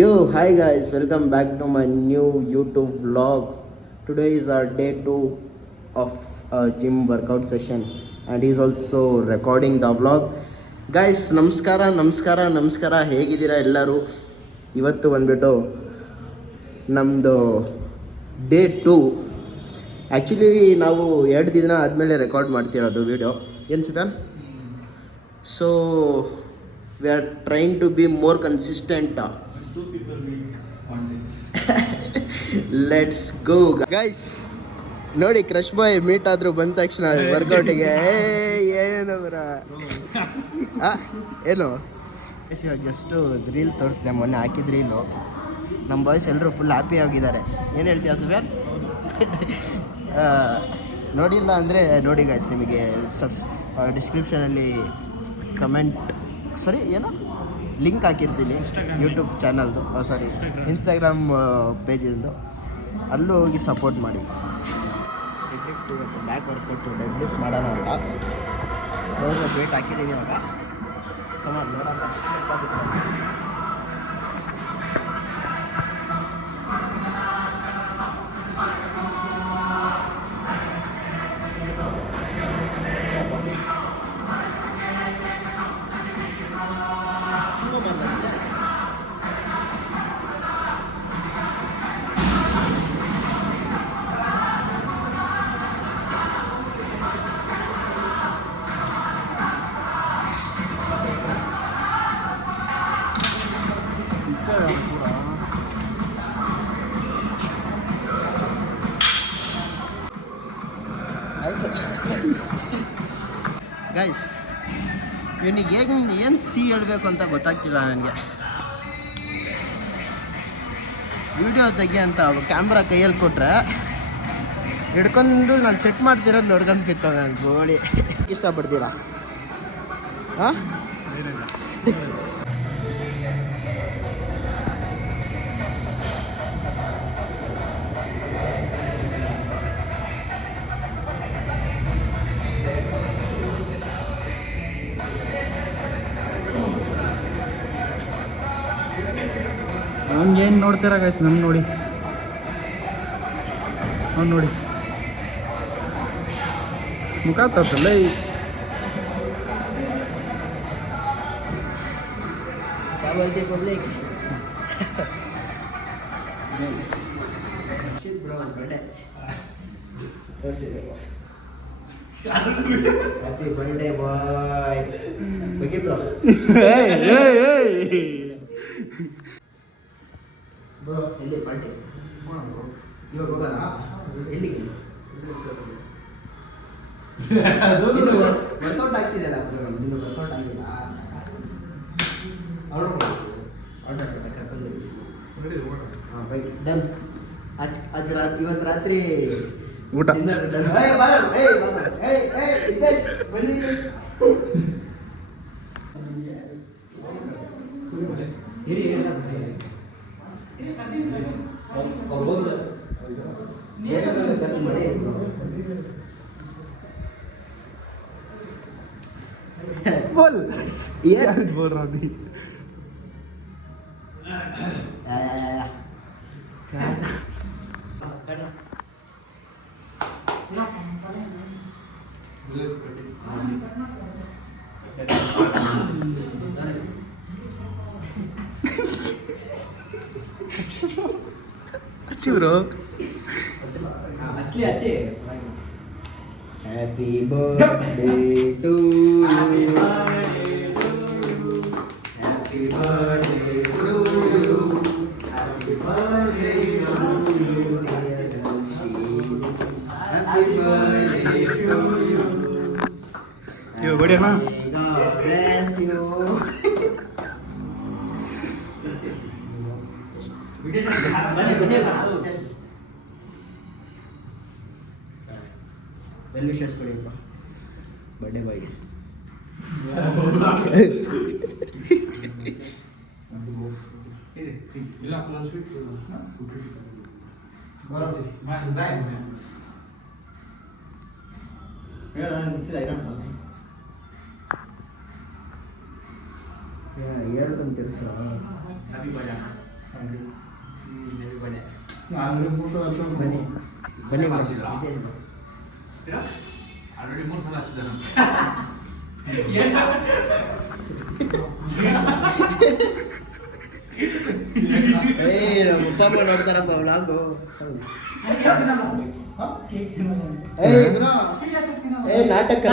Yo, hi guys, welcome back to my new YouTube vlog. Today is our day 2 of a gym workout session, and he's also recording the vlog. Guys, ನಮಸ್ಕಾರ ಹೇಗಿದ್ದೀರಾ ಎಲ್ಲರೂ? ಇವತ್ತು ಬಂದ್ಬಿಟ್ಟು ನಮ್ಮದು day 2. Actually ನಾವು 2 ದಿನ ಆದಮೇಲೆ record ಮಾಡ್ತಿರೋದು ವೀಡಿಯೋ. ಏನು ಸಿದನ್? So we are trying to be more consistent. Let's go guys. ನೋಡಿ, ಕ್ರಶ್ ಬಾಯ್ ಮೀಟ್ ಆದರೂ ಬಂದ ತಕ್ಷಣ ವರ್ಕೌಟಿಗೆ ಏನು ಬರ ಏನು ಇವಾಗ ಜಸ್ಟು ರೀಲ್ ತೋರಿಸಿದೆ, ಮೊನ್ನೆ ಹಾಕಿದ ರೀಲು. ನಮ್ಮ ಬಾಯ್ಸ್ ಎಲ್ಲರೂ ಫುಲ್ ಹ್ಯಾಪಿ ಆಗಿದ್ದಾರೆ. ಏನು ಹೇಳ್ತೀಯ ಸುಬ್ಯಾನ್? ನೋಡಿಲ್ಲ ಅಂದರೆ ನೋಡಿ ಗೈಸ್, ನಿಮಗೆ ಡಿಸ್ಕ್ರಿಪ್ಷನಲ್ಲಿ ಏನು ಲಿಂಕ್ ಹಾಕಿರ್ತೀನಿ ಯೂಟ್ಯೂಬ್ ಚಾನಲ್ದು, ಇನ್ಸ್ಟಾಗ್ರಾಮ್ ಪೇಜಿಂದು. ಅಲ್ಲೂ ಹೋಗಿ ಸಪೋರ್ಟ್ ಮಾಡಿ. ಡೆಡ್ ಲಿಫ್ಟ್ ಇವತ್ತು ಬ್ಯಾಕ್ ವರ್ಕೌಟು ಡೆಡ್ ಲಿಫ್ಟ್ ಮಾಡೋಣ ಅಂತ ವೇಟ್ ಹಾಕಿದ್ದೀವಿ ಇವಾಗ. ಕಮಾನ್ ನೋಡೋಣ. ಗೈಸ್, ಇವನಿಗೆ ಏನು ಹೇಳಬೇಕು ಅಂತ ಗೊತ್ತಾಗ್ತಿಲ್ಲ ನನಗೆ. ವಿಡಿಯೋ ತೆಗಿ ಅಂತ ಕ್ಯಾಮ್ರಾ ಕೈಯಲ್ಲಿ ಕೊಟ್ಟರೆ ಹಿಡ್ಕೊಂಡು ನಾನು ಸೆಟ್ ಮಾಡ್ತಿರೋದು ನೋಡ್ಕೊಂಡು ಕಿತ್ಕೊಂಡು ನಾನು ಗೋಳಿ. ಇಷ್ಟಪಡ್ತೀರಾ? ಹಾಂ, ಏನು ನೋಡ್ತೀರಾ ಗೈಸ್? ನನ್ನ ನೋಡಿ, ಅವ್ನು ನೋಡಿ ಮುಖ ತಪ್ಪಲ್ಲ. Public happy birthday boy. ಬಗ್ಗೆ ಬ್ರೋ ಬ್ರೋ ಎಲ್ಲಿ ಪಾರ್ಟಿ? ಇವಾಗ ಹೋಗೋದಾ? ಎಲ್ಲಿಗೆ? ವರ್ಕೌಟ್ ಆಗ್ತಿದೆಯಲ್ಲ ಬ್ರೋ, ಇನ್ನು ವರ್ಕೌಟ್ ಆಗಿಲ್ಲ. ಆರ್ಡರ್ ಕರ್ಕೊಂಡು ಹಾಂ, ಬೈ ಡನ್. ಇವತ್ತು ರಾತ್ರಿ ಊಟ. बोल क्या बोल रहा थी? अच्छी ब्रो, अच्छी. Happy birthday to you. Happy birthday to you. Happy birthday to you. Happy birthday to you. ये बढ़िया ना? God bless you. Well wishes ಕೊಡಿಪ್ಪ ಬರ್ಡೇ ಬಾಯ್ಗೆ. ಹೇಳ್ದಂತ ತಿಳಿಸ. ಬನ್ನಿ ಬನ್ನಿ ಆಲ್ರೆಡಿ 3 ಸಲ ಹಚ್ಚಿದೆ ನಾನು. ನಮ್ಮ ಅಪ್ಪ ಅಮ್ಮ ನೋಡ್ತಾರಪ್ಪ ವ್ಲಾಗು. ನಾಟಕ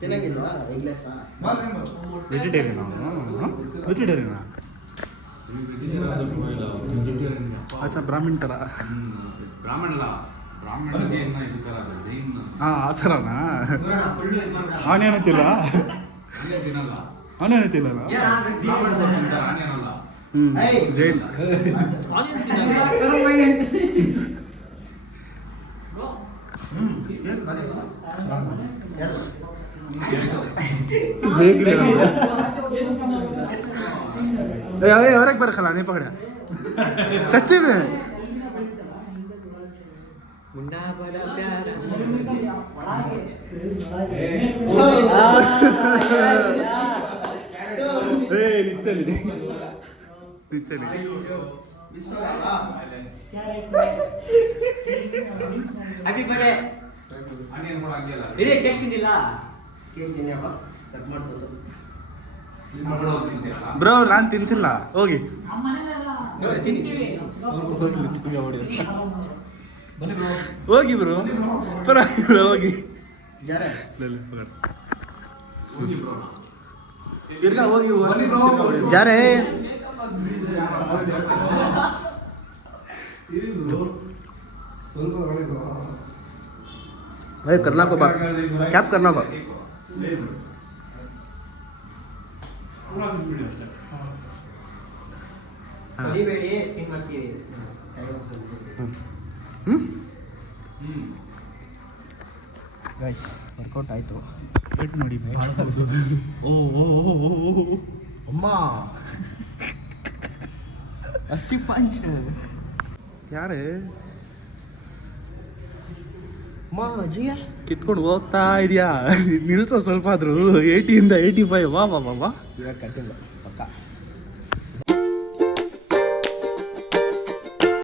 ತಿನ್ನಂಗಿಲ್ವಾ ವೆಜಿಟೇರಿಯನ್ ವೆಜಿಟೇರಿಯನ್ ಅಚ್ಚಾ ಬ್ರಾಹ್ಮಣ್ ಥರ ಬ್ರಾಹ್ಮಣ ಅಲ್ಲ, ಬ್ರಾಹ್ಮಣನಿಗೆ ಇನ್ನ ಇದು ಥರ ಅದು ಜೈನ್ ಹಾಂ ಆ ಥರನಾ? ಅವನೇನಂತಿಲ್ಲ ಹಂಗೆ ತಿನ್ನಲ್ಲ. ಅವನೇನಂತಿಲ್ಲ ಬ್ರಾಹ್ಮಣ ತಿಂತಾರೆ, ಆನೇನಲ್ಲ. ಜೈನ್ ಹೊರಗೆ ಬರಕಲ್ಲ ನೀ ಪಕಡ ಸಚ್ಚಿ ಮೇ ನಿಚ್ಚಲಿ ನಿಚ್ಚಲಿ ಆನೇನ್ ಕೂಡ ಹಂಗೆ ಅಲ್ಲ. ಕೇಕ್ ತಿನ್ನಿಯಪ್ಪ ಕಟ್ ಮಾಡ್ಬೋದು. ಮಗಳು ತಿಂತೀರಲ್ಲ? ಬ್ರೋ ನಾನು ತಿನ್ಸಿಲ್ಲ ಹೋಗಿ ಹೋಗಿ ಬ್ರೋ ಪರವಾಗಿಲ್ಲ ಹೋಗಿ ಹೋಗಿ ಬ್ರೋ. ಇಲ್ಲ ಹೋಗಿ ಜಾರೇ भाई करना को बात कैप करना को गाइस वर्कआउट ಆಯ್ತು ವೇಟ್ ನೋಡಿ ಭಾಳ ಓ ಅಮ್ಮ 80 ಪಂಚ್ ಯಾರೇ ಮಾ ಜಿಯ ಕಿತ್ಕೊಂಡು ಹೋಗ್ತಾ ಇದೆಯಾ ನಿಲ್ಸೋ ಸ್ವಲ್ಪ ಆದ್ರೂ 80 ಇಂದ 85 ವಾ ವಾ ವಾ ವಾ ಇವಾಗ ಕಟ್ಟಿಲ್ಲ